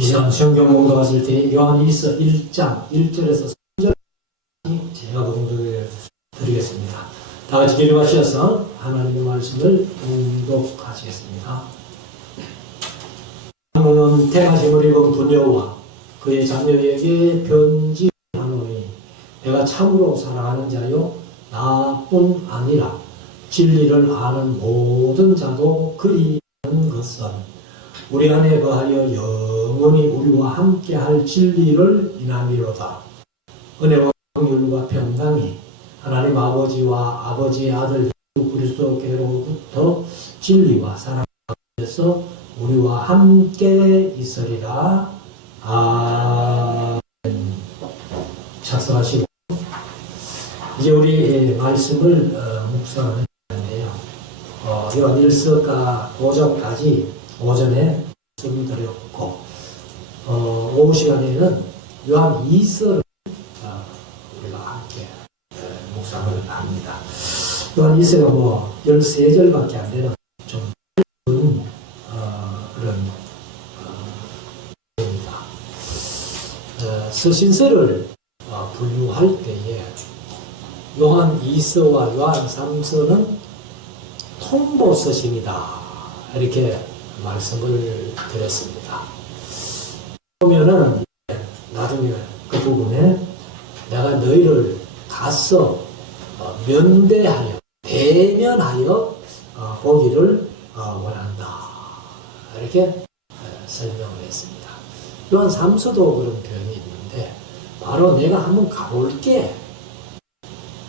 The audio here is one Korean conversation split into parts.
이전 성경 공독하실 때 요한 1장 1절에서 3절 제가 공독해 드리겠습니다. 다 같이 기립하셔서 하나님의 말씀을 공독하시겠습니다. 하나님은 택하심을 입은 부녀와 그의 자녀에게 편지하노니 내가 참으로 사랑하는 자요 나뿐 아니라 진리를 아는 모든 자도 그리 하는 것은 우리 안에 거하여 영원히 우리와 함께할 진리를 인함이로다. 은혜와 긍휼과 평강이 하나님 아버지와 아버지의 아들 예수 그리스도께로부터 진리와 사랑 가운데서 우리와 함께 있으리라. 아멘. 착석하시고 이제 우리 말씀을 묵상하는 시간인데요. 요한 1서가 5장까지 오전에 말씀드렸고 오후 시간에는 요한 2서를 우리가 함께 묵상을 합니다. 요한 2서가 13절밖에 안 되는 좀 그런 입니다. 서신서를 분류할 때에 요한 2서와 요한 3서는 통보 서신이다 이렇게 말씀을 드렸습니다. 보면은 나중에 그 부분에 내가 너희를 가서 면대하여 대면하여 보기를 원한다 이렇게 설명을 했습니다. 요한 3서도 그런 표현이 있는데 바로 내가 한번 가볼게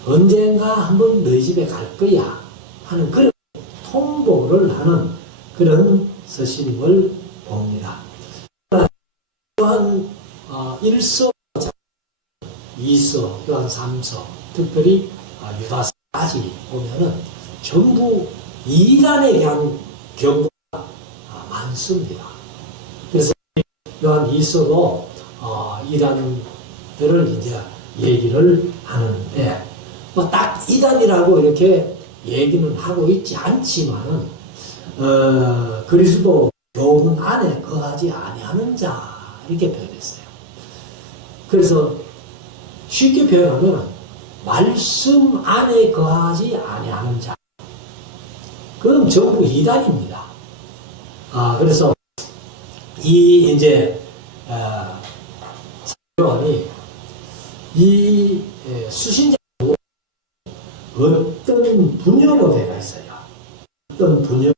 언젠가 한번 너희 집에 갈 거야 하는 그런 통보를 하는 그런 서신임을 봅니다. 요한 1서, 2서, 요한 3서, 특별히 유다서까지 보면은 전부 이단에 대한 경고가 많습니다. 그래서 요한 2서도 이단들을 이제 얘기를 하는데 딱 이단이라고 이렇게 얘기는 하고 있지 않지만은 그리스도 교훈 안에 거하지 아니하는 자 이렇게 표현했어요. 그래서 쉽게 표현하면 말씀 안에 거하지 아니하는 자 그럼 전부 이단입니다. 그래서 이 이제 요한이 이 수신자 어떤 부녀로 되어 있어요. 어떤 부녀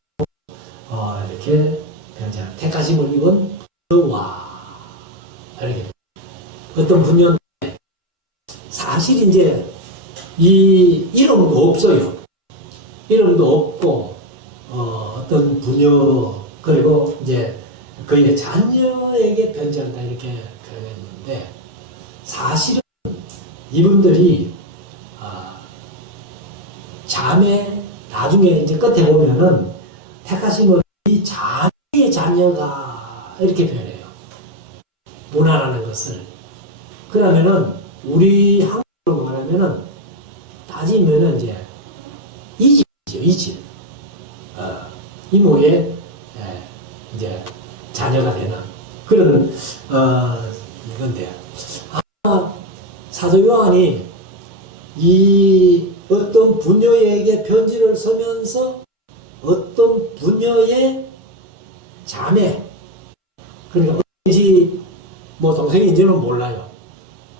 이렇게 변장 택하심을 입은 부녀와 이렇게 어떤 부녀인데 사실 이제 이 이름도 없어요. 이름도 없고 어떤 부녀 그리고 이제 그의 자녀에게 편지한다 이렇게 표현했는데 사실은 이분들이 자매 나중에 이제 끝에 보면은 택하심을 이 자매의 자녀가 이렇게 표현해요. 문화라는 것을. 그러면은 우리 한국으로 말하면은 따지면은 이제 이집이죠, 이집. 이모의 이제 자녀가 되는 그런 이건데 사도 요한이 이 어떤 부녀에게 편지를 쓰면서 어떤 부녀의 자매 그러니까 어딘지 뭐 동생인지는 몰라요.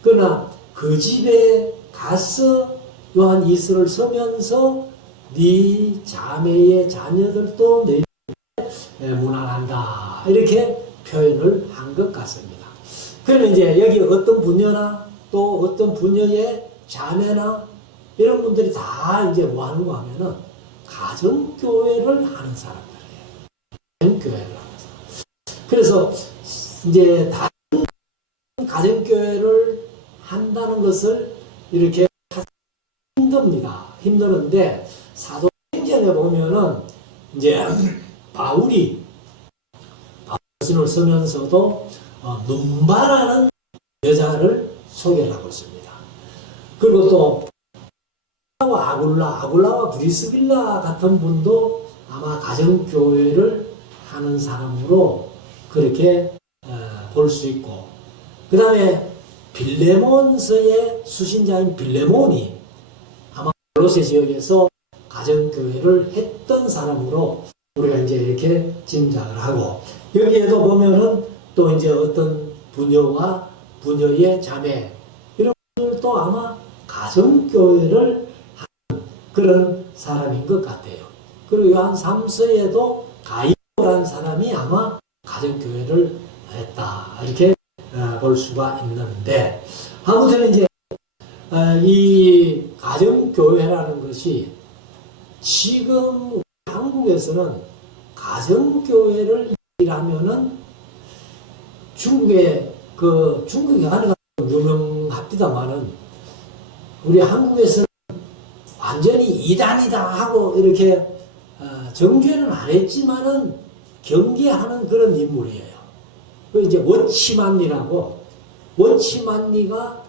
그러나 그 집에 가서 요한 2서를 쓰면서 네 자매의 자녀들도 내 문안한다 이렇게 표현을 한 것 같습니다. 그러면 이제 여기 어떤 부녀나 또 어떤 부녀의 자매나 이런 분들이 다 이제 뭐 하는 거 하면은 가정교회를 하는 사람들이에요. 가정교회를 하는 사람. 그래서 이제 다른 가정교회를 한다는 것을 이렇게 힘듭니다. 힘드는데 사도행전에 보면은 이제 바울이 바울을 쓰면서도 눈바라는 여자를 소개를 하고 있습니다. 그리고 또 아굴라와 브리스빌라 같은 분도 아마 가정교회를 하는 사람으로 그렇게 볼 수 있고, 그 다음에 빌레몬서의 수신자인 빌레몬이 아마 골로새 지역에서 가정교회를 했던 사람으로 우리가 이제 이렇게 짐작을 하고, 여기에도 보면은 또 이제 어떤 부녀와 부녀의 자매, 이런 분들도 아마 가정교회를 하는 그런 사람인 것 같아요. 그리고 요한 3서에도 가이오라는 사람이 아마 가정교회를 했다, 이렇게 볼 수가 있는데, 아무튼 이제 이 가정교회라는 것이 지금 한국에서는 가정교회를 일하면은 중국에 가는 유명합니다만은, 우리 한국에서는 완전히 이단이다 하고 이렇게 정죄는 안 했지만은 경계하는 그런 인물이에요. 그 이제 워치만리라고, 워치만리가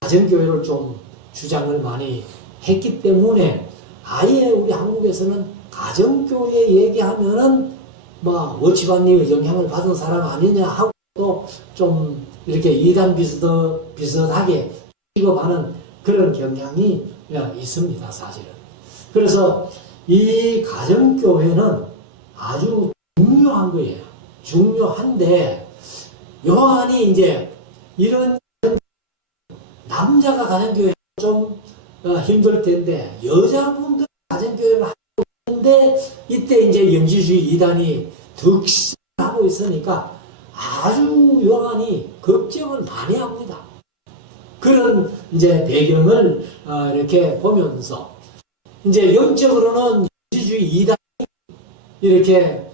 가정교회를 좀 주장을 많이 했기 때문에 아예 우리 한국에서는 가정교회 얘기하면은 뭐 워치만리의 영향을 받은 사람 아니냐 하고 또 좀 이렇게 이단 비슷하게 취급하는 그런 경향이 있습니다, 사실은. 그래서 이 가정교회는 아주 중요한 거예요. 중요한데, 요한이 이제 이런 남자가 가정교회 좀 힘들 텐데, 여자분들 가정교회를 하고 있는데, 이때 이제 영지주의 이단이 득실하고 있으니까 아주 요한이 걱정을 많이 합니다. 그런 이제 배경을 이렇게 보면서, 이제 영적으로는 영지주의 이단이 이렇게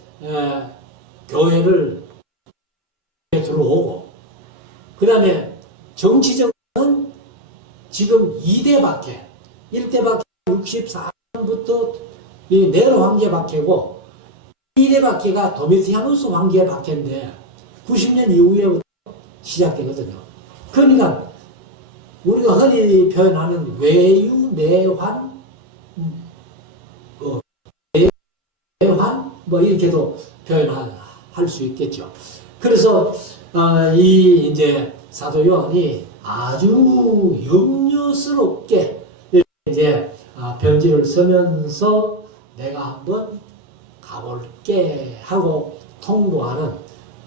교회를 들어오고, 그 다음에 정치적으로는 지금 2대박해, 1대박해 64년부터 이 네로 황제 박해고, 2대박해가 도미티아누스 황제 박해인데 90년 이후에 시작되거든요. 그러니까 우리가 흔히 표현하는 외유내환, 내환 뭐 이렇게도 표현할 수 있겠죠. 그래서 이 이제 사도 요한이 아주 염려스럽게 이제 편지를 쓰면서 내가 한번 가볼게 하고 통보하는,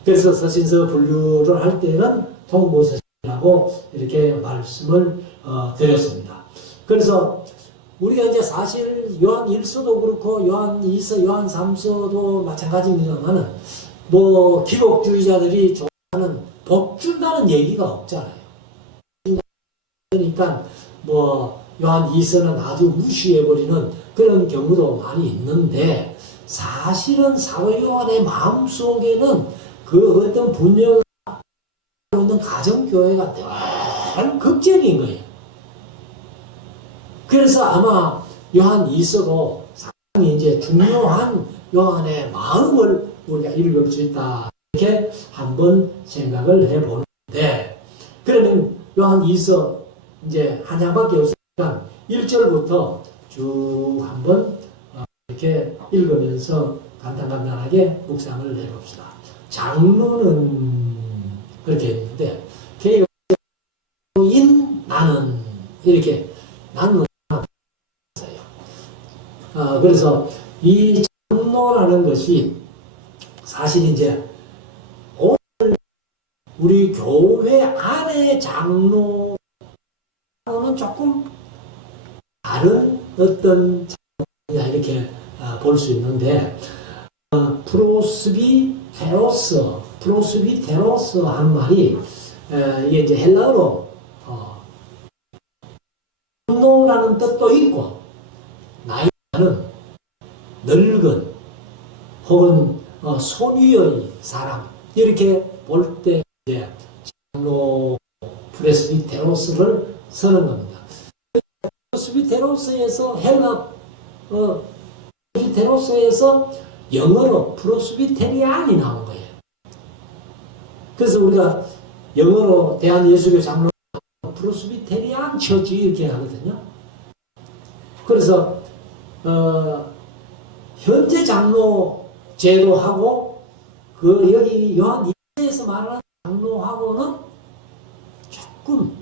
그래서 서신서 분류를 할 때는 통보서신이라고 이렇게 말씀을 드렸습니다. 그래서 우리가 이제 사실 요한 1서도 그렇고 요한 2서, 요한 3서도 마찬가지입니다만은, 뭐 기독주의자들이 좋아하는 복 준다는 얘기가 없잖아요. 그러니까 뭐 요한 2서는 아주 무시해버리는 그런 경우도 많이 있는데, 사실은 사도 요한의 마음속에는 그 어떤 분열을 있는 가정교회가 늘 걱정인 거예요. 그래서 아마 요한 2서도 상당히 이제 중요한 요한의 마음을 우리가 읽을 수 있다, 이렇게 한번 생각을 해보는데, 그러면 요한 2서 이제 한 장밖에 없으니까 1절부터 쭉 한번 이렇게 읽으면서 간단하게 묵상을 해봅시다. 장로는 그렇게 했는데, 개혁인 나는 이렇게 나는 있어요. 그래서 이 장로라는 것이 사실 이제 오늘 우리 교회 안에 장로는 조금 다른 어떤 장로냐 이렇게 볼 수 있는데, 프로스비테로스 하는 말이 이게 이제 헬라어로 장로라는 뜻도 있고, 나이는 늙은 혹은 손위의 사람 이렇게 볼 때 이제 장로 프레스비테로스를 쓰는 겁니다. 프레스비테로스에서 헬라 프레스비테로스에서 영어로 프로스비테리안이 나온 거예요. 그래서 우리가 영어로 대한예수교 장로 프로스비테리안 처치 이렇게 하거든요. 그래서 현재 장로 제도하고 그 여기 요한 2서에서 말하는 장로하고는 조금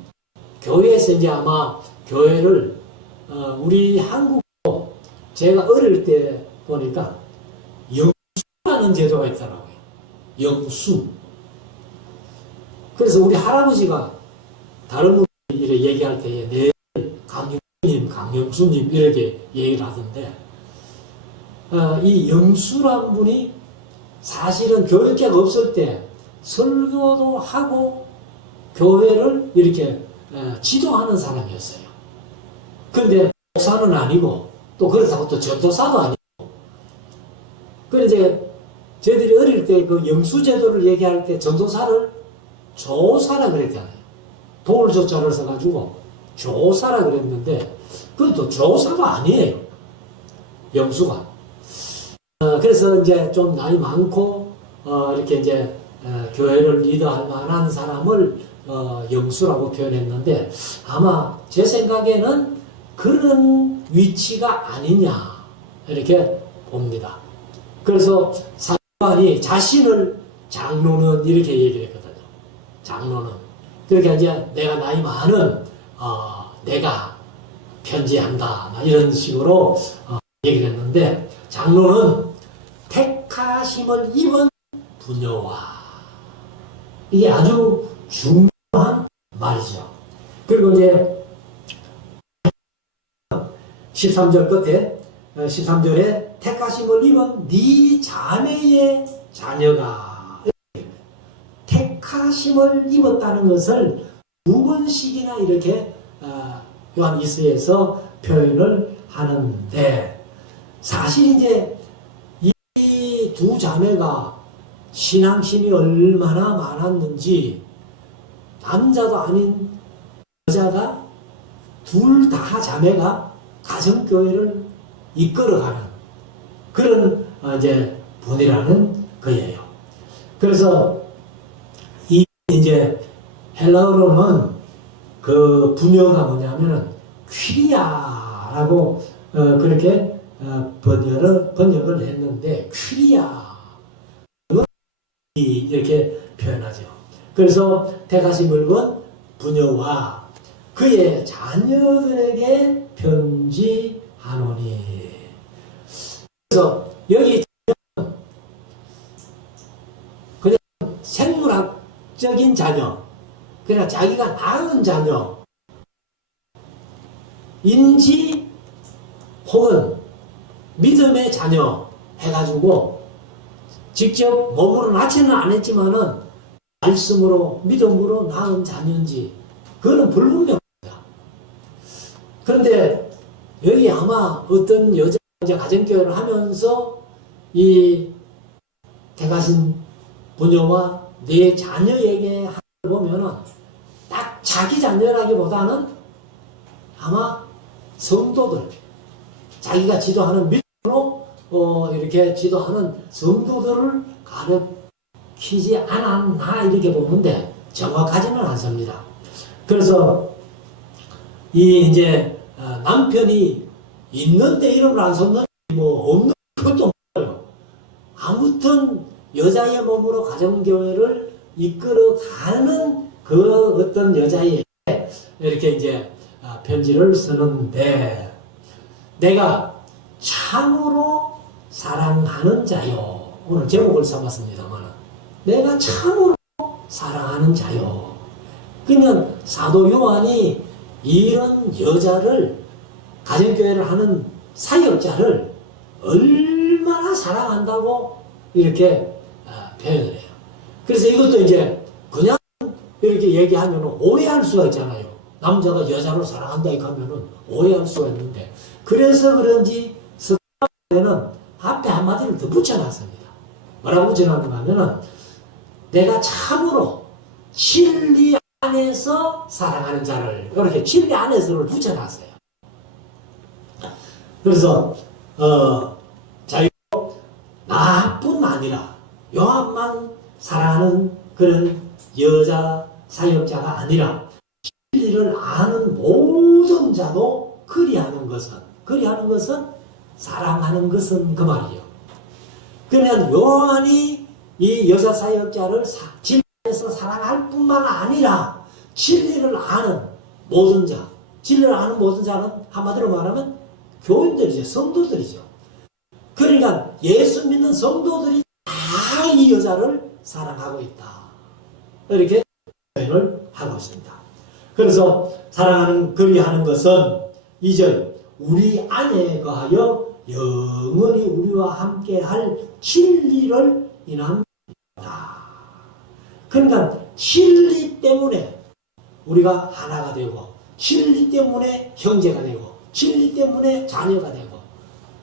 교회에서 이제 아마 교회를 우리 한국도 제가 어릴 때 보니까 영수라는 제도가 있더라고요. 영수. 그래서 우리 할아버지가 다른 분들이 얘기할 때에 내 강영수님, 강영수님 이렇게 얘기를 하던데 이 영수란 분이 사실은 교육계가 없을 때 설교도 하고 교회를 이렇게 지도하는 사람이었어요. 근데 목사는 아니고 또 그렇다고 또 전도사도 아니고 그래서 이제 저희들이 어릴 때 그 영수제도를 얘기할 때 전도사를 조사라 그랬잖아요. 돌조자를 써가지고 조사라 그랬는데 그것도 조사가 아니에요. 영수가. 그래서 이제 좀 나이 많고 이렇게 이제 교회를 리더할 만한 사람을 영수라고 표현했는데 아마 제 생각에는 그런 위치가 아니냐 이렇게 봅니다. 그래서 사관이 자신을 장로는 이렇게 얘기를 했거든요. 장로는 그렇게 이제 내가 나이 많은 내가 편지한다 이런 식으로 얘기를 했는데 장로는 택하심을 입은 부녀와 이게 아주 중요한 말이죠. 그리고 이제 13절 끝에 13절에 택하심을 입은 네 자매의 자녀가 택하심을 입었다는 것을 두 번씩이나 이렇게 요한 이서에서 표현을 하는데 사실 이제 이 두 자매가 신앙심이 얼마나 많았는지 남자도 아닌 여자가 둘 다 자매가 가정교회를 이끌어가는 그런 이제 분이라는 거예요. 그래서 이 이제 헬라어로는 그 부녀가 뭐냐면은 퀴리아라고 그렇게 번역을 했는데 퀴리아 이렇게 표현하죠. 그래서 택하심을 입은 부녀와 그의 자녀들에게 편지하노니. 그래서 여기 그냥 생물학적인 자녀, 그냥 자기가 낳은 자녀인지 혹은 믿음의 자녀 해가지고 직접 몸으로 낳지는 않았지만은 말씀으로 믿음으로 낳은 자녀인지 그거는 불분명합니다. 그런데 여기 아마 어떤 여자 이제 가정교회를 하면서 이 택하신 부녀와 네 자녀에게 하는 걸 보면은 딱 자기 자녀라기보다는 아마 성도들 자기가 지도하는 믿음으로 이렇게 지도하는 성도들을 가르치지 않았나 이렇게 보는데 정확하지는 않습니다. 그래서 이 이제 남편이 있는데 이름을 안 썼는지 뭐 없는 것도 없어요. 아무튼 여자의 몸으로 가정교회를 이끌어가는 그 어떤 여자에게 이렇게 이제 편지를 쓰는데 내가 참으로 사랑하는 자요. 오늘 제목을 삼았습니다만 내가 참으로 사랑하는 자요. 그러면 사도 요한이 이런 여자를 가정교회를 하는 사역자를 얼마나 사랑한다고 이렇게 표현을 해요. 그래서 이것도 이제 그냥 이렇게 얘기하면 오해할 수가 있잖아요. 남자가 여자를 사랑한다 이렇게 하면 오해할 수가 있는데 그래서 그런지 서가에는 앞에 한마디를 더 붙여놨습니다. 뭐라고 붙여놨는가 하면은 내가 참으로 진리 안에서 사랑하는 자를 이렇게 진리 안에서를 붙여놨어요. 그래서 자유 나뿐 아니라 요한만 사랑하는 그런 여자 사역자가 아니라 진리를 아는 모든 자도 그리하는 것은 사랑하는 것은 그 말이죠. 그러면 요한이 이 여자 사역자를 진리에 안에서 사랑할 뿐만 아니라 진리를 아는 모든 자, 진리를 아는 모든 자는 한마디로 말하면 교인들이죠. 성도들이죠. 그러니까 예수 믿는 성도들이 다 이 여자를 사랑하고 있다. 이렇게 표현을 하고 있습니다. 그래서 사랑하는 그리하는 것은 2절 우리 안에 거하여 영원히 우리와 함께할 진리를 인함이다. 그러니까 진리 때문에 우리가 하나가 되고 진리 때문에 형제가 되고 진리 때문에 자녀가 되고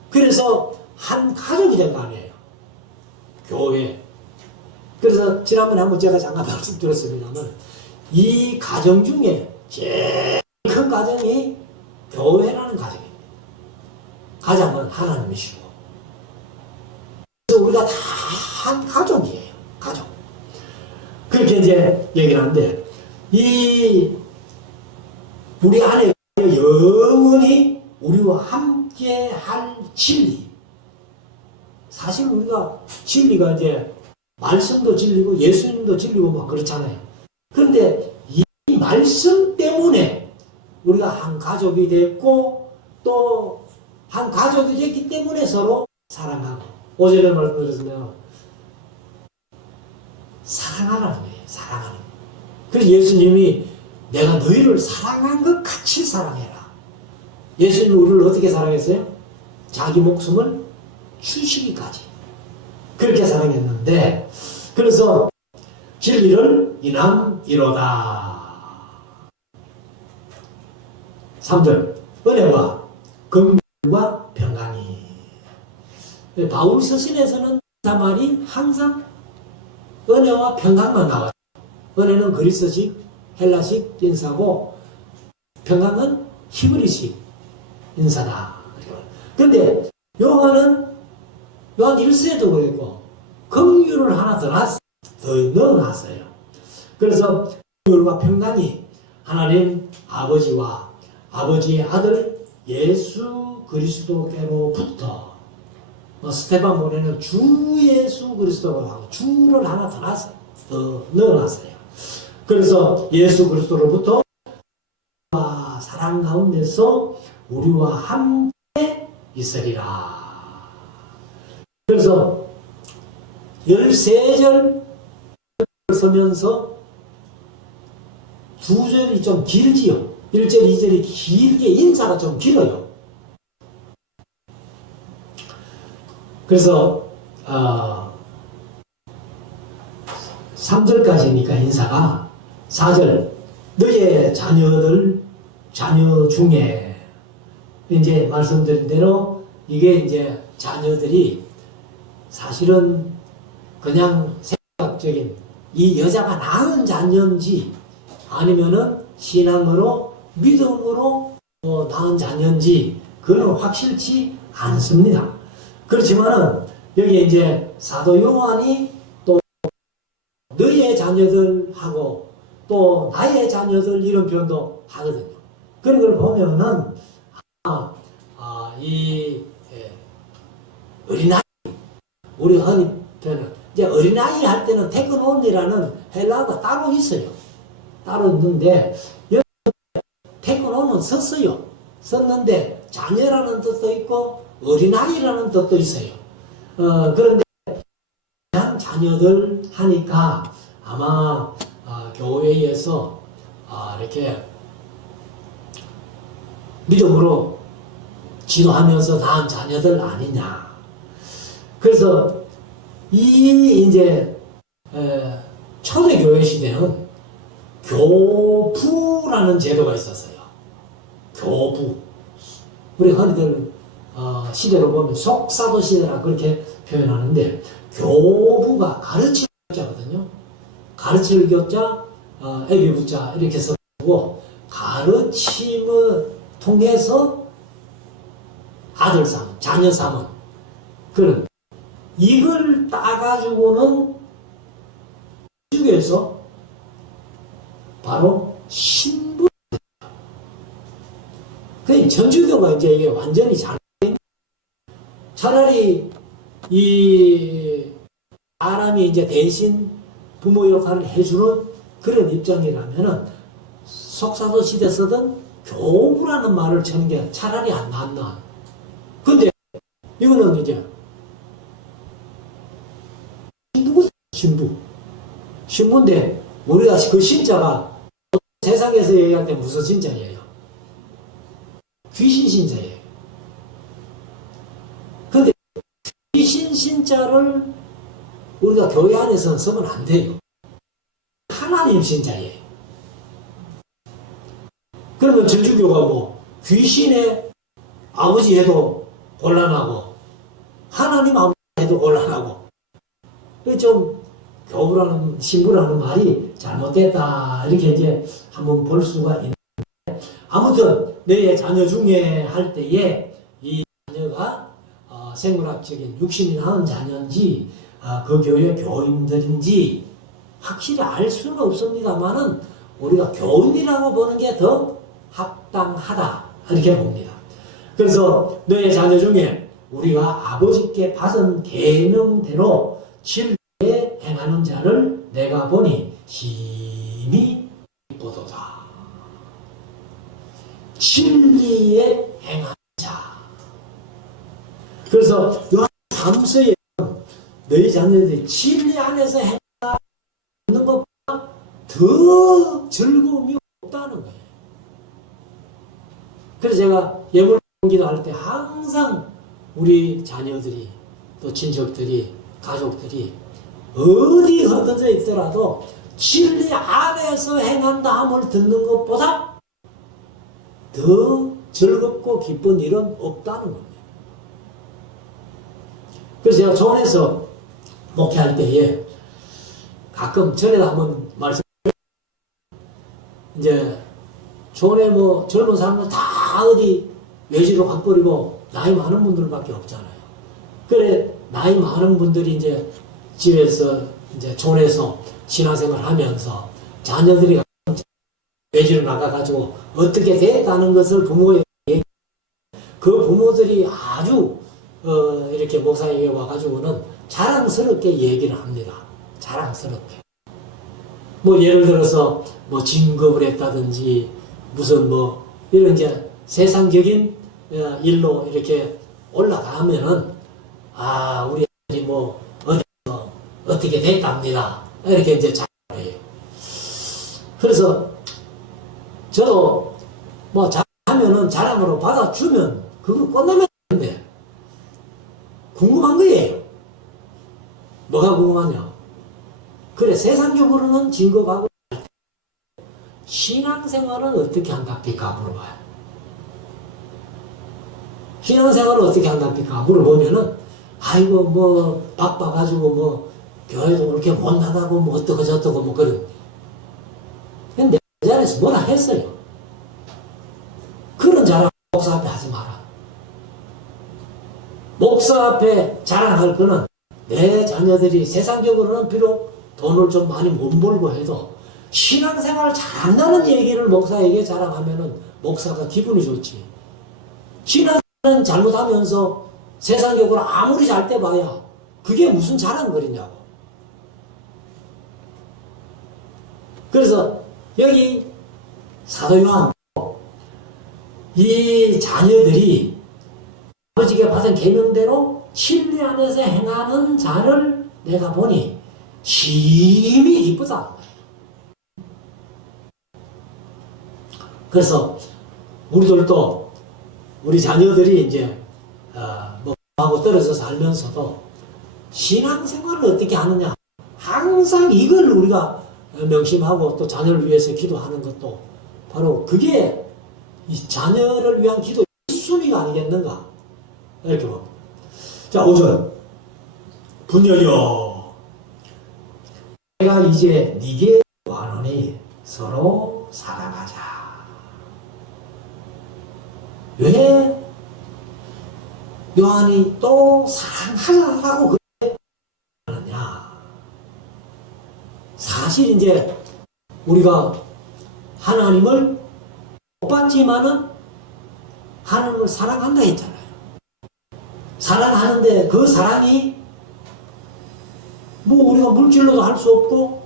그래서 한 가족이 된 거 아니에요. 교회. 그래서 지난번에 한번 제가 잠깐 말씀드렸습니다만 이 가정 중에 제일 큰 가정이 교회라는 가정입니다. 가장은 하나님이시고 그래서 우리가 다 한 가족이에요. 가족. 그렇게 이제 얘기를 하는데 이 우리 안에 영원히 우리와 함께 할 진리. 사실 우리가 진리가 이제 말씀도 진리고 예수님도 진리고 막 그렇잖아요. 그런데 이 말씀 때문에 우리가 한 가족이 됐고 또 한 가족이 됐기 때문에 서로 사랑하고 5절에 말씀드렸으면 사랑하라는 거예요. 사랑하는 거예요. 그래서 예수님이 내가 너희를 사랑한 것 같이 사랑해라. 예수님이 우리를 어떻게 사랑했어요? 자기 목숨을 주시기까지 그렇게 사랑했는데 그래서 진리를 인함이로다. 3절 은혜와 긍휼과 평강이 바울 서신에서는 그 말이 항상 은혜와 평강만 나와요. 은혜는 그리스식 헬라식 인사고 평강은 히브리식 인사다. 그런데 요한 1서에도 그랬고 긍휼을 하나 더 넣어놨어요. 그래서 긍휼과 평강이 하나님 아버지와 아버지의 아들 예수 그리스도께로부터 스테반 모네는 주 예수 그리스도라고 하고 주를 하나 더 넣어놨어요. 그래서 예수 그리스도로부터 사랑 가운데서 우리와 함께 있으리라. 그래서 13절 서면서 2절이 좀 길지요. 1절, 2절이 길게 인사가 좀 길어요. 그래서 3절까지니까 인사가 4절 너의 자녀 중에 이제 말씀드린 대로 이게 이제 자녀들이 사실은 그냥 생각적인 이 여자가 낳은 자녀인지 아니면은 신앙으로 믿음으로 낳은 자녀인지 그건 확실치 않습니다. 그렇지만은 여기 이제 사도 요한이 또 너의 자녀들하고 또 나의 자녀들 이런 표현도 하거든요. 그런 걸 보면은 이 어린아이 우리 흔히 표현은 이제 어린아이 할 때는 테크논이라는 헬라어가 따로 있어요. 따로 있는데 여기 테크논은 썼는데 자녀라는 뜻도 있고 어린아이라는 뜻도 있어요. 그런데 그냥 자녀들 하니까 아마 교회에서 이렇게 믿음으로 지도하면서 낳은 자녀들 아니냐. 그래서 이제 초대교회 시대는 교부라는 제도가 있었어요. 교부. 우리 흔히들 시대로 보면 속사도 시대라 그렇게 표현하는데 교부가 가르칠 교자거든요. 가르칠 교자, 애기 부자 이렇게 쓰고 가르침을 통해서 아들 삼은, 자녀 삼은 그런 이걸 따가지고는 주교에서 바로 신부. 그 전주교가 이제 이게 완전히 잘 차라리 이 사람이 이제 대신 부모 역할을 해주는 그런 입장이라면은 속사도 시대 쓰던 교부라는 말을 쓰는 게 차라리 안 낫나. 근데 이거는 이제 신부인데 우리가 그 신자가 세상에서 얘기할 때 무슨 신자예요? 귀신 신자예요. 근데 귀신 신자를 우리가 교회 안에서는 쓰면 안 돼요. 하나님 신자예요. 그러면 전주교가 뭐 귀신의 아버지 해도 곤란하고 하나님 아버지 해도 곤란하고 좀 교부라는 신부라는 말이 잘못됐다 이렇게 이제 한번 볼 수가 있는데 아무튼 내 자녀 중에 할 때에 이 자녀가 생물학적인 육신이 낳은 자녀인지 그 교회 교인들인지 확실히 알 수는 없습니다만은 우리가 교인이라고 보는 게 더 합당하다 이렇게 봅니다. 그래서 너의 자녀 중에 우리가 아버지께 받은 계명대로 진리에 행하는 자를 내가 보니 심히 기쁘도다. 진리에 행하는 자. 그래서 요한 3서에 너희 자녀들이 진리 안에서 행하는 것보다 더 즐거움이 없다는 거예요. 그래서 제가 예물 기도할 때 항상 우리 자녀들이 또 친척들이 가족들이 어디 흩어져 있더라도 진리 안에서 행한다 함을 듣는 것보다 더 즐겁고 기쁜 일은 없다는 겁니다. 그래서 제가 조원에서 목회할 때에 가끔 전에도 한번 이제 조원에 뭐 젊은 사람들 다 어디 외지로 가버리고 나이 많은 분들밖에 없잖아요. 그래 나이 많은 분들이 이제 집에서 이제 촌에서 신앙생활 하면서 자녀들이 외지로 나가가지고 어떻게 됐다는 것을 부모에게 그 부모들이 아주 이렇게 목사에게 와가지고는 자랑스럽게 얘기를 합니다. 자랑스럽게. 뭐 예를 들어서 뭐 진급을 했다든지 무슨 뭐 이런 이제 세상적인 일로 이렇게 올라가면은 우리 아들이 뭐 어떻게 됐답니다. 이렇게 이제 자랑해요. 그래서 저도 뭐 자랑하면은 자랑으로 받아주면 그거 끝나면 되는데 궁금한 거예요. 뭐가 궁금하냐? 그래 세상적으로는 진급하고 신앙생활은 어떻게 한답니까? 물어봐요. 신앙생활은 어떻게 한답니까? 물어보면은 아이고 뭐 바빠가지고 뭐 교회도 그렇게 못 나가고 뭐 어떻고 저떻고 뭐 그런. 근데 그 자리에서 뭐라 했어요. 그런 자랑 목사 앞에 하지 마라. 목사 앞에 자랑할 거는 내 자녀들이 세상적으로는 비록 돈을 좀 많이 못 벌고 해도 신앙생활 잘한다는 얘기를 목사에게 자랑하면은 목사가 기분이 좋지. 신앙생활은 잘못하면서 세상적으로 아무리 잘 때 봐야 그게 무슨 자랑거리냐고. 그래서 여기 사도 요한 이 자녀들이 아버지께 받은 계명대로 진리 안에서 행하는 자를 내가 보니 심히 기쁘다. 그래서 우리들도 우리 자녀들이 이제 뭐 하고 떨어져 살면서도 신앙생활을 어떻게 하느냐 항상 이걸 우리가 명심하고 또 자녀를 위해서 기도하는 것도 바로 그게 이 자녀를 위한 기도 1순위가 아니겠는가 이렇게 봅니다. 자 5절 부녀여 내가 이제 네게 구하노니 서로 사랑하자. 왜 요한이 또 사랑하자라고 그래 하느냐? 사실 이제 우리가 하나님을 못 봤지만은 하나님을 사랑한다 했잖아요. 사랑하는데 그 사랑이 뭐 우리가 물질로도 할 수 없고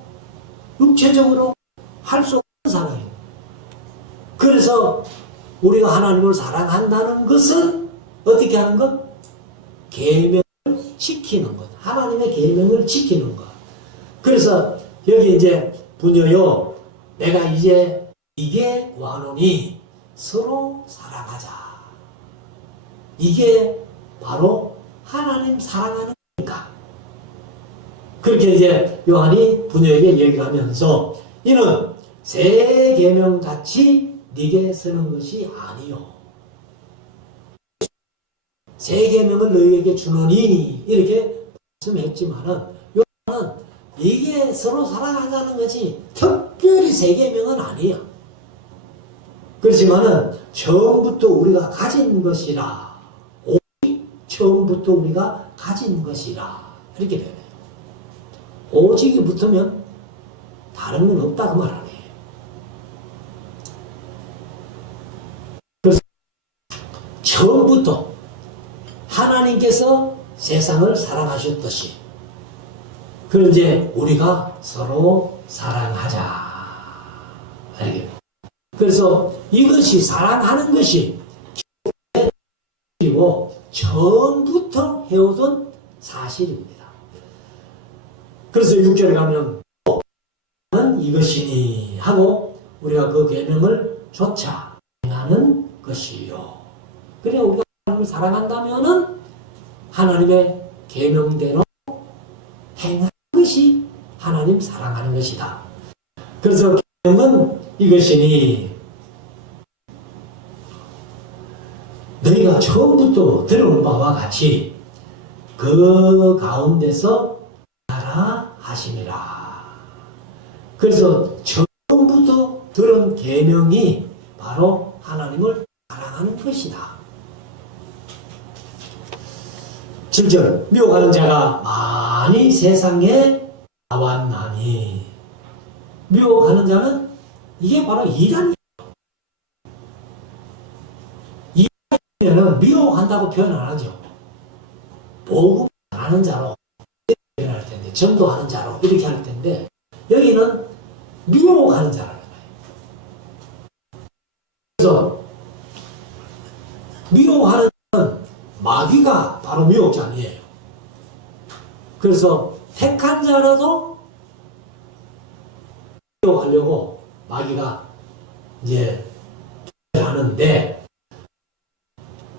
육체적으로 할 수 없는 사랑이에요. 그래서 우리가 하나님을 사랑한다는 것은 어떻게 하는 것? 계명을 지키는 것. 하나님의 계명을 지키는 것. 그래서 여기 이제 부녀요, 내가 이제 이게 구하노니 서로 사랑하자. 이게 바로 하나님 사랑하는 거니까. 그렇게 이제 요한이 부녀에게 얘기를 하면서 이는 새 계명 같이 네게 쓰는 것이 아니요. 새 계명을 너희에게 주노니 이렇게 말씀했지만은 요한은 이게 서로 사랑하자는 것이 특별히 새 계명은 아니에요. 그렇지만은 처음부터 우리가 가진 것이라, 오직 처음부터 우리가 가진 것이라 이렇게 변해요. 오직이 붙으면 다른 건 없다 그 말 아니에요. 그래서 처음부터 하나님께서 세상을 사랑하셨듯이 그런데 우리가 서로 사랑하자. 알겠죠? 그래서 이것이 사랑하는 것이 그리고 처음부터 해오던 사실입니다. 그래서 6절에 가면 이것이니 하고 우리가 그 계명을 조차 행하는 것이요. 그래 우리가 하나님을 사랑한다면은 하나님의 계명대로 행하는 것이 하나님 사랑하는 것이다. 그래서 계명은 이것이니 너희가 처음부터 들어온 바와 같이 그 가운데서 하라 하심이라. 그래서 처음부터 들은 계명이 바로 하나님을 사랑하는 것이다. 7절 미혹하는 자가 많이 세상에 나왔나니. 미혹하는 자는 이게 바로 이단이에요. 이단이면 미혹한다고 표현 안 하죠. 복음 안 하는 자로 표현할 텐데, 전도하는 자로 이렇게 할 텐데 여기는 미혹하는 자라는 거예요. 그래서 미혹하는 자는 마귀가 바로 미혹자이에요. 그래서 택한 자라도 미혹하려고 마귀가 이제 하는데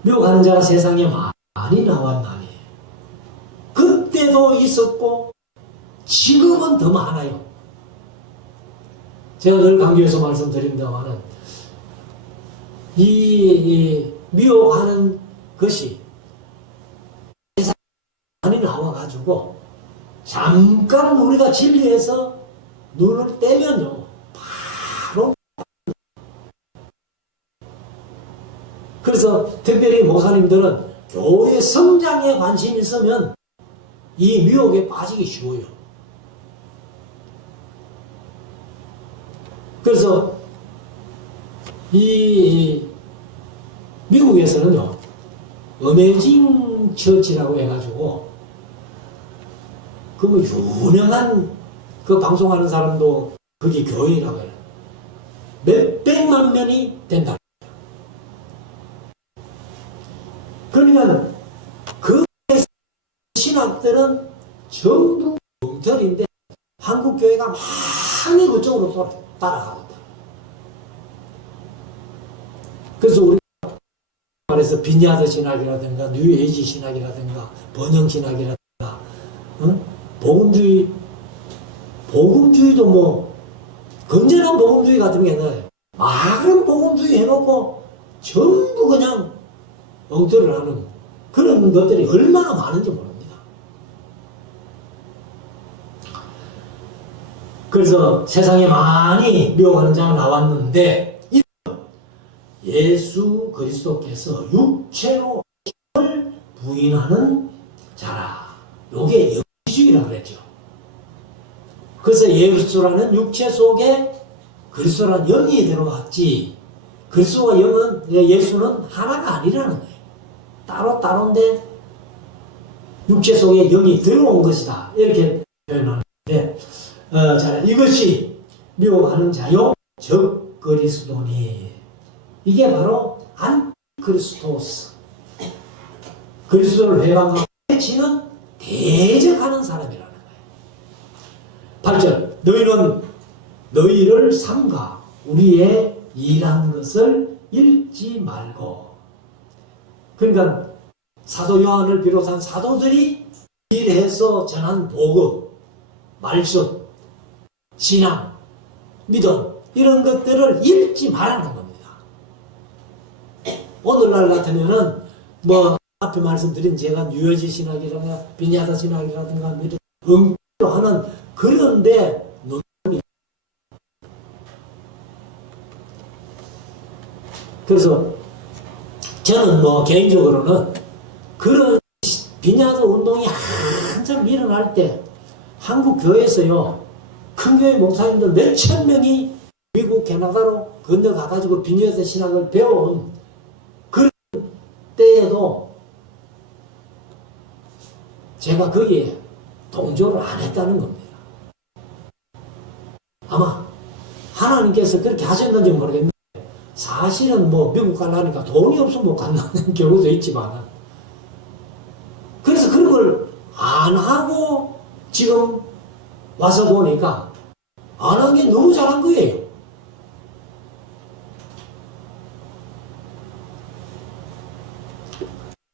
미혹하는 자가 세상에 많이 나왔나니. 그때도 있었고 지금은 더 많아요. 제가 늘 강조해서 말씀드립니다만은 이 미혹하는 것이 세상에 많이 나와가지고 잠깐 우리가 진리에서 눈을 떼면요 바로. 그래서 특별히 목사님들은 교회 성장에 관심이 있으면 이 미혹에 빠지기 쉬워요. 그래서 이 미국에서는요 어메이징 처치라고 해가지고 그 뭐 유명한 그 방송하는 사람도 그게 교회라고 해요. 몇백만 명이 된다. 그러니까 그 신학들은 전부 엉터리인데 한국 교회가 많이 그쪽으로 따라가거든. 그래서 우리가 말해서 비니아드 신학이라든가 뉴에이지 신학이라든가 번영 신학이라든가 복음주의도 뭐 건전한 복음주의 같은 게 아니라 많은 복음주의 해놓고 전부 그냥 엉터리를 하는 그런 것들이 얼마나 많은지 모릅니다. 그래서 세상에 많이 미혹하는 자가 나왔는데 예수 그리스도께서 육체로 힘을 부인하는 자라. 요게 영주의라고 그랬죠. 그래서 예수라는 육체 속에 그리스도라는 영이 들어왔지. 그리스도와 영은, 예수는 하나가 아니라는 거예요. 따로인데 육체 속에 영이 들어온 것이다. 이렇게 표현하는데 자, 이것이 미혹하는 자요 적 그리스도니. 이게 바로 안크리스토스. 그리스도를 회방하고 지는 대적하는 사람이라는 거예요. 8절 너희는 너희를 삼가 우리의 일한 것을 읽지 말고. 그러니까 사도 요한을 비롯한 사도들이 일해서 전한 복음, 말씀, 신앙, 믿음 이런 것들을 읽지 말라는 겁니다. 오늘날 같으면은 뭐 앞에 말씀드린 제가 유해지 신학이라든가 비냐다 신학이라든가 이런 응로 하는 그런데 그래서 저는 뭐 개인적으로는 그런 비냐도 운동이 한참 일어날 때 한국 교회에서요 큰 교회 목사님들 몇천 명이 미국 캐나다로 건너가가지고 비냐도 신학을 배워온 그런 때에도 제가 거기에 동조를 안 했다는 겁니다. 아마 하나님께서 그렇게 하셨는지 모르겠는데 사실은 뭐 미국 가려니까 돈이 없으면 못 간다는 경우도 있지만 그래서 그런 걸 안 하고 지금 와서 보니까 안 한 게 너무 잘한 거예요.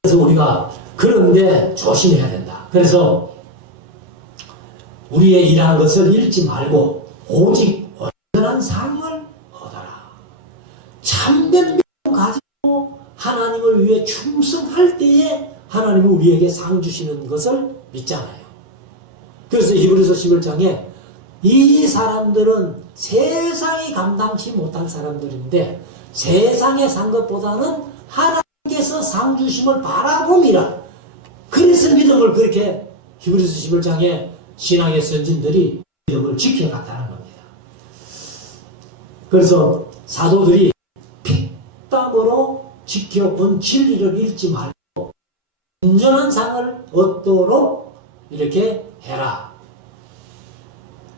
그래서 우리가 그런데 조심해야 된다. 그래서 우리의 일한 것을 잃지 말고 오직 온전한 삶을 얻어라. 참된 믿음 가지고 하나님을 위해 충성할 때에 하나님은 우리에게 상 주시는 것을 믿잖아요. 그래서 히브리서 11장에 이 사람들은 세상이 감당치 못할 사람들인데 세상에 산 것보다는 하나님께서 상 주심을 바라봅니다. 그래서 믿음을 그렇게 히브리서 11장에 신앙의 선진들이 믿음을 지켜갔다는 겁니다. 그래서 사도들이 피땀으로 지켜본 진리를 잃지 말고 온전한 상을 얻도록 이렇게 해라.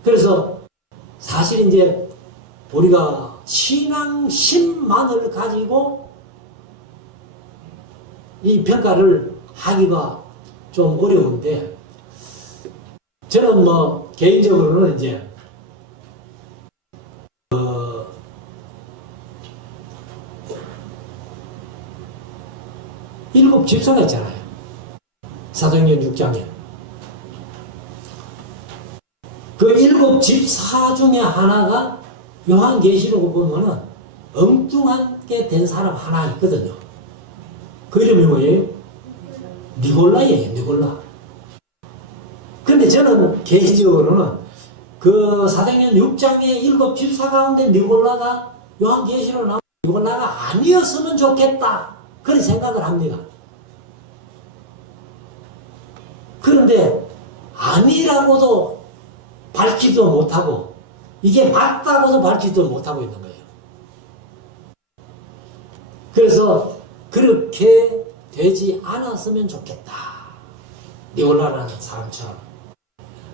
그래서 사실 이제 우리가 신앙심만을 가지고 이 평가를 하기가 좀 어려운데 저는 뭐 개인적으로는 이제 일곱 집사가 있잖아요. 사도행전 6장에 그 일곱 집사 중에 하나가 요한계시록을 보면은 엉뚱하게 된 사람 하나 있거든요. 그 이름이 뭐예요? 니골라예요. 니골라. 근데 저는 개인적으로는 그 사도행전 6장의 일곱 집사 가운데 니골라가 요한계시록 나온 니골라가 아니었으면 좋겠다. 그런 생각을 합니다. 그런데 아니라고도 밝히지도 못하고 이게 맞다고도 밝히지도 못하고 있는 거예요. 그래서 그렇게 되지 않았으면 좋겠다. 니골라라는 사람처럼.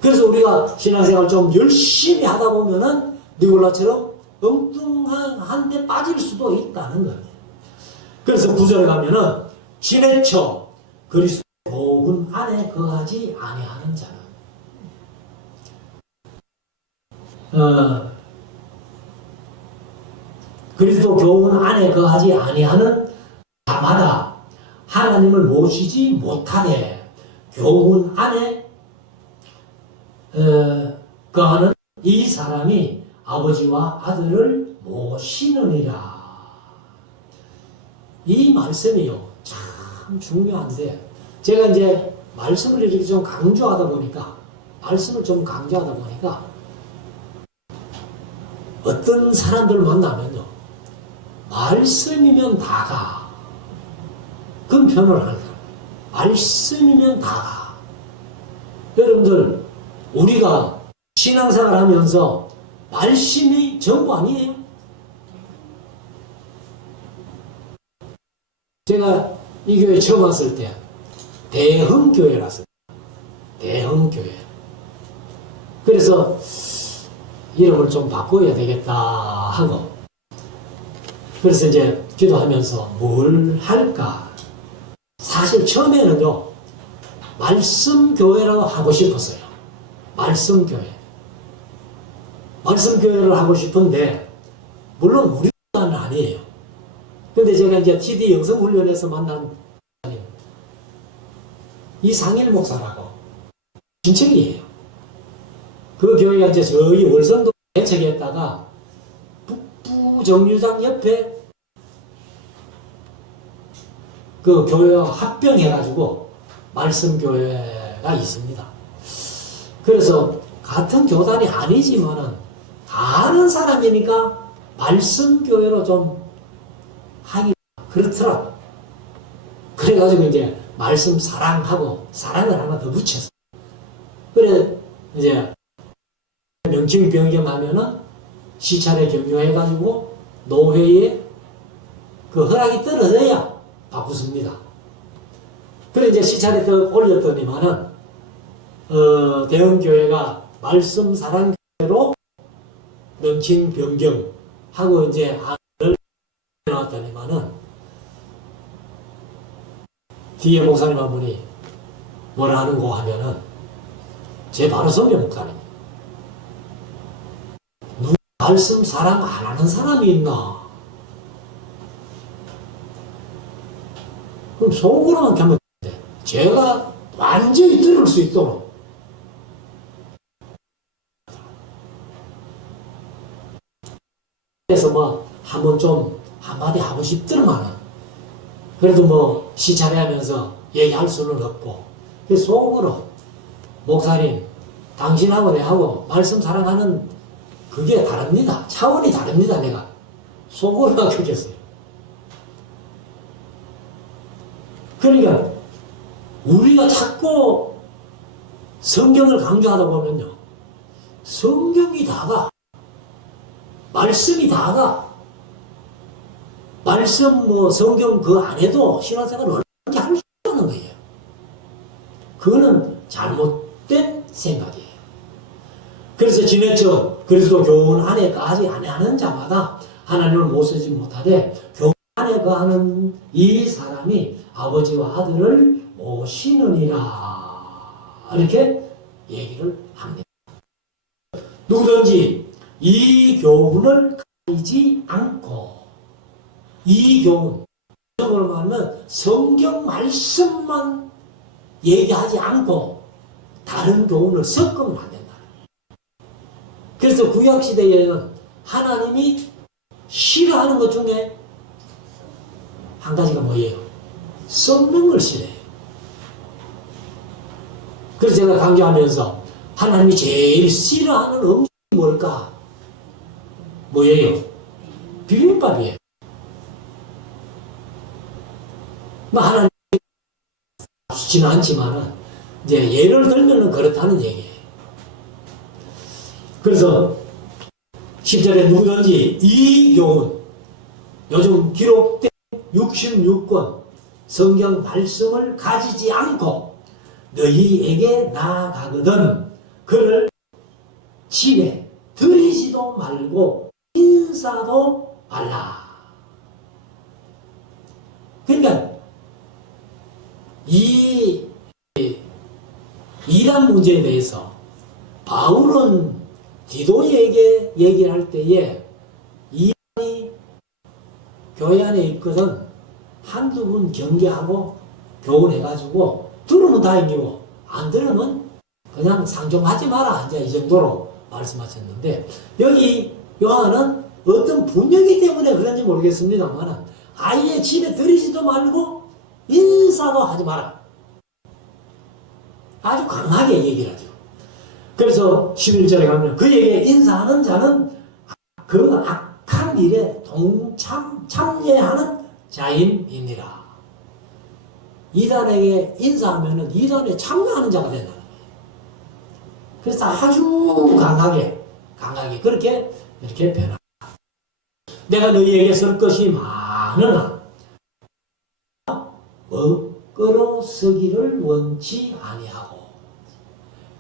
그래서 우리가 신앙생활 좀 열심히 하다 보면은 니골라처럼 엉뚱한데 빠질 수도 있다는 거예요. 그래서 9절에 가면은 지내쳐 그리스도 복음 안에 거하지 아니하는 자는 그리스도 교훈 안에 거하지 아니하는 자마다 하나님을 모시지 못하되 교훈 안에 거하는 이 사람이 아버지와 아들을 모시느니라. 이 말씀이요 참 중요한데 제가 이제 말씀을 이렇게 좀 강조하다 보니까 어떤 사람들 만나면요 말씀이면 다가 그런 표현을 하는 거예요. 말씀이면 다가. 여러분들 우리가 신앙생활 하면서 말씀이 전부 아니에요? 제가 이 교회 처음 왔을 때 대흥교회라서 대흥교회 그래서 이름을 좀 바꿔야 되겠다 하고, 그래서 이제 기도하면서 뭘 할까? 사실 처음에는요, 말씀교회라고 하고 싶었어요. 말씀교회. 말씀교회를 하고 싶은데, 물론 우리 교회는 아니에요. 근데 제가 이제 TD 영성훈련에서 만난 이상일 목사라고, 친척이에요. 그 교회가 이제 저희 월성도 개척했다가 북부 정류장 옆에 그 교회와 합병해가지고 말씀교회가 있습니다. 그래서 같은 교단이 아니지만은 아는 사람이니까 말씀교회로 좀 하기 그렇더라고. 그래가지고 이제 말씀 사랑하고 사랑을 하나 더 붙였어. 그래 이제 명칭 변경하면은 시찰에 경유해가지고 노회에 그 허락이 떨어져야 바꾸습니다. 그래 이제 시찰에 더 올렸더니만은 대형교회가 말씀 사랑교회로 명칭 변경하고 이제 안을 해놨더니만은 뒤에 목사님 한 분이 뭐라 하는고 하면은 제 바로 선배 목사님. 누가 말씀 사랑 안 하는 사람이 있나? 그럼 속으로만 하면 돼. 제가 완전히 들을 수 있도록. 그래서 뭐 한번 좀 한마디 하고 싶더만은 그래도 뭐 시찰회 하면서 얘기할 수는 없고, 그래서 속으로 목사님 당신하고 내하고 말씀 사랑하는 그게 다릅니다. 차원이 다릅니다. 내가 속으로만 그랬어요. 그러니까 우리가 자꾸 성경을 강조하다 보면요, 성경이 다가, 말씀이 다가, 말씀 뭐 성경 그 안에도 신앙생활을 얼마든지 할 수 있는 거예요. 그거는 잘못된 생각이에요. 그래서 지내쳐 그리스도 교훈 안에까지 안 하는 자마다 하나님을 못 쓰지 못하되 교훈 안에 거하는 이 사람이 아버지와 아들을 모시느니라, 이렇게 얘기를 합니다. 누구든지 이 교훈을 가리지 않고, 이 교훈, 성경을 말하면 성경 말씀만 얘기하지 않고 다른 교훈을 섞으면 안 된다. 그래서 구약시대에는 하나님이 싫어하는 것 중에 한 가지가 뭐예요? 썩는 걸 싫어해요. 그래서 제가 강조하면서 하나님이 제일 싫어하는 음식이 뭘까? 뭐예요? 비빔밥이에요. 뭐 하나님 좋지는 않지만은 이제 예를 들면은 그렇다는 얘기예요. 그래서 10절에 누구든지 이 교훈, 요즘 기록된 66권 성경 말씀을 가지지 않고 너희에게 나아가거든 그를 집에 들이지도 말고 인사도 말라. 그러니까 이 이란 문제에 대해서 바울은 디도에게 얘기할 때에 이란이 교회 안에 있거든 한두 분 경계하고 교훈해가지고 들으면 다행이고 안 들으면 그냥 상종하지 마라, 이제 이 정도로 말씀하셨는데, 여기 요한은 어떤 분위기 때문에 그런지 모르겠습니다만 아예 집에 들이지도 말고 인사도 하지 마라, 아주 강하게 얘기를 하죠. 그래서 11절에 가면 그에게 인사하는 자는 그 악한 일에 참여하는 자임이니라. 이단에게 인사하면은 이단에 참여하는 자가 된다는 거예요. 그래서 아주 강하게 그렇게 이렇게 변화. 내가 너희에게 쓸 것이 많으나 먹으러 서기를 원치 아니하고.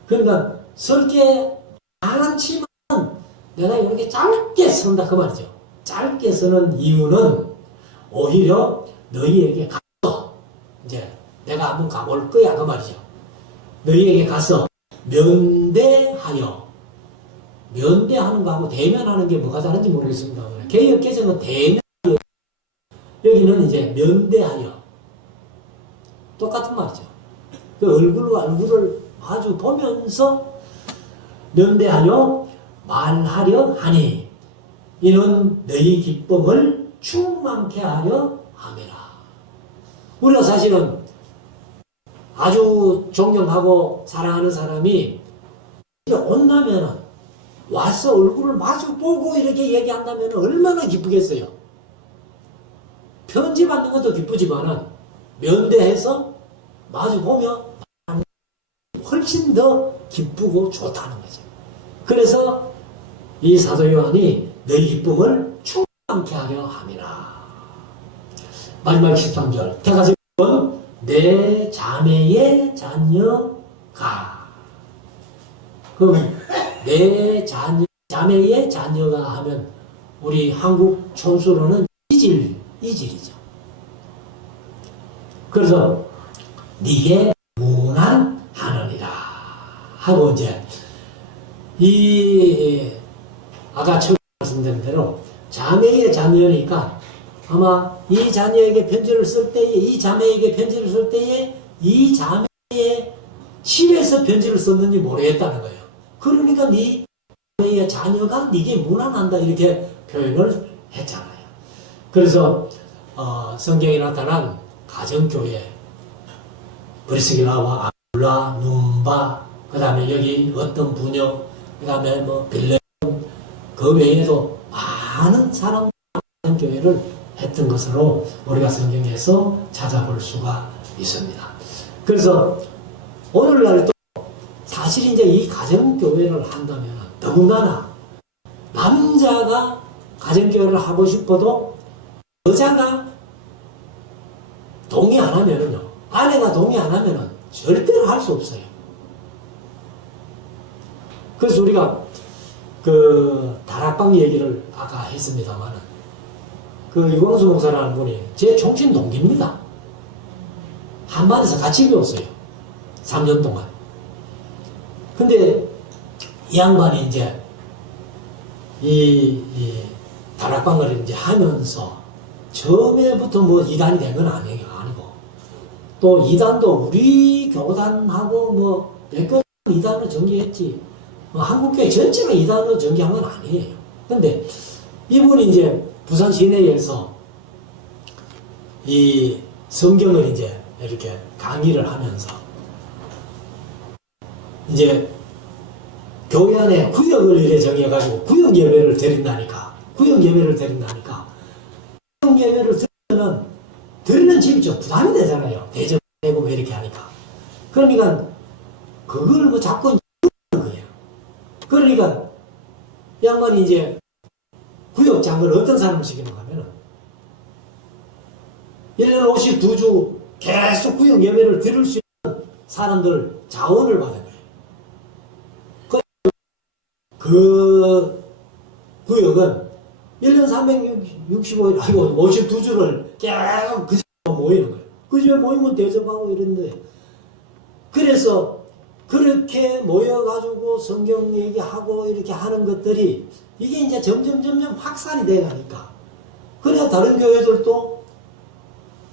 그러니까 설게 많지만 내가 이렇게 짧게 쓴다 그 말이죠. 짧게 쓰는 이유는 오히려 너희에게 가서 이제 내가 한번 가볼 거야 그 말이죠. 너희에게 가서 면대하는 거하고 대면하는 게 뭐가 다른지 모르겠습니다. 개역 개정은 대면, 여기는 이제 면대하여 똑같은 말이죠. 그 얼굴과 얼굴을 마주 보면서 면대하여 말하려 하니 이는 너희 기쁨을 충만케 하려 함이라. 우리가 사실은 아주 존경하고 사랑하는 사람이 온다면은 와서 얼굴을 마주 보고 이렇게 얘기한다면 얼마나 기쁘겠어요. 편지 받는 것도 기쁘지만은 면대해서 마주 보면 훨씬 더 기쁘고 좋다는 거죠. 그래서 이 사도 요한이 너희 기쁨을 충만케 하려 함이라. 마지막 13절 태가서 내 자매의 자녀가. 그럼 내 자매의 자녀가 하면 우리 한국 촌수로는 이질이죠. 그래서 네게 문안하느니라 하고 이제 이 아까 처음 말씀드린 대로 자매의 자녀니까 아마 이 자녀에게 편지를 쓸 때에 이 자매에게 편지를 쓸 때에 이 자매의 집에서 편지를 썼는지 모르겠다는 거예요. 그러니까 네 자매의 자녀가 네게 문안한다 이렇게 표현을 했잖아요. 그래서 성경에 나타난 가정교회 브리스길라와 아굴라, num바, 그 다음에 여기 어떤 부녀, 그 다음에 뭐 빌레, 그 외에도 많은 사람 가정교회를 했던 것으로 우리가 성경에서 찾아볼 수가 있습니다. 그래서 오늘날 또 사실 이제 이 가정교회를 한다면 더군다나 남자가 가정교회를 하고 싶어도 여자가 동의 안 하면은요, 아내가 동의 안 하면은 절대로 할 수 없어요. 그래서 우리가 그 다락방 얘기를 아까 했습니다만은 그 유광수 목사라는 분이 제 종신 동기입니다. 한반에서 같이 배웠어요. 3년 동안. 근데 이 양반이 이제 이 다락방을 이제 하면서 처음에부터 뭐 이단이 된 건 아니고 또 이단도 우리 교단하고 뭐 몇 교단 이단으로 전개했지 뭐 한국교회 전체가 이단으로 전개한 건 아니에요. 근데 이분이 이제 부산 시내에서 이 성경을 이제 이렇게 강의를 하면서 이제 교회 안에 구역을 이렇게 정해가지고 구역 예배를 드린다니까 구역 예배를 드리면 드리는 집이 좀 부담이 되잖아요. 대접되고 뭐 이렇게 하니까. 그러니까 그걸 뭐 자꾸 하는 거예요. 그러니까 이 양반이 이제 구역 장을 어떤 사람을 시키는가 하면은 1년 52주 계속 구역 예배를 드릴 수 있는 사람들 자원을 받은 거예요. 그 구역은 1년 365일, 아이고, 52주를 계속 그 집에 모이는 거예요. 그 집에 모이면 대접하고 이랬는데, 그래서 그렇게 모여가지고 성경 얘기하고 이렇게 하는 것들이 이게 이제 점점 확산이 돼 가니까, 그래야 다른 교회들도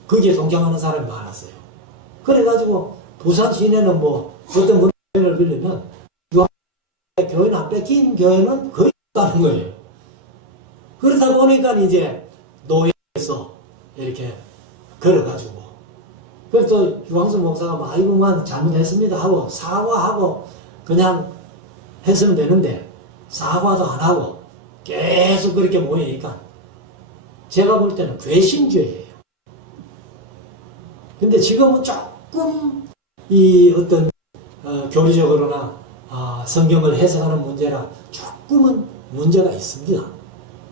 거기에 동참하는 사람이 많았어요. 그래가지고 부산 시내는 뭐 어떤 문제를 빌리면 교회는 안 뺏긴 교회는 거의 없다는 거예요. 그러다 보니까 이제 노예에서 이렇게 걸어가지고 그래서 유광수 목사가 뭐 아이고만 잘못했습니다 하고 사과하고 그냥 했으면 되는데 사과도 안 하고 계속 그렇게 모이니까 제가 볼 때는 괘씸죄예요. 근데 지금은 조금 이 어떤 교리적으로나 성경을 해석하는 문제라 조금은 문제가 있습니다.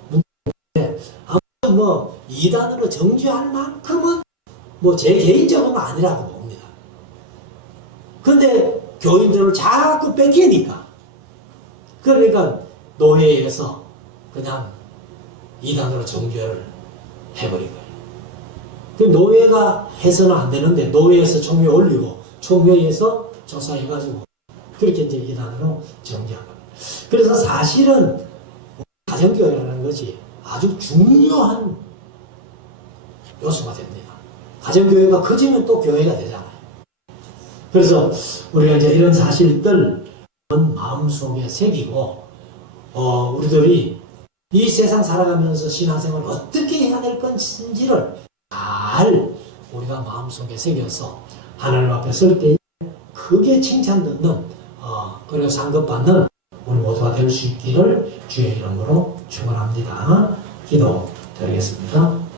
문제인데 아무튼 뭐 이단으로 정죄할 만큼은 뭐 제 개인적으로는 아니라고 봅니다. 근데 교인들을 자꾸 뺏기니까 그러니까 노예에서 그냥 이단으로 정죄를 해버린 거예요. 그 노예가 해서는 안 되는데 노예에서 총회 올리고 총회에서 조사해가지고 그렇게 이제 이단으로 정죄한 겁니다. 그래서 사실은 가정교회라는 것이 아주 중요한 요소가 됩니다. 가정교회가 커지면 또 교회가 되잖아요. 그래서 우리가 이제 이런 사실들 마음속에 새기고 우리들이 이 세상 살아가면서 신앙생활을 어떻게 해야 될 건지를 잘 우리가 마음속에 새겨서 하나님 앞에 설 때 크게 칭찬 듣는 그리고 상급받는 우리 모두가 될 수 있기를 주의 이름으로 축원합니다. 기도 드리겠습니다.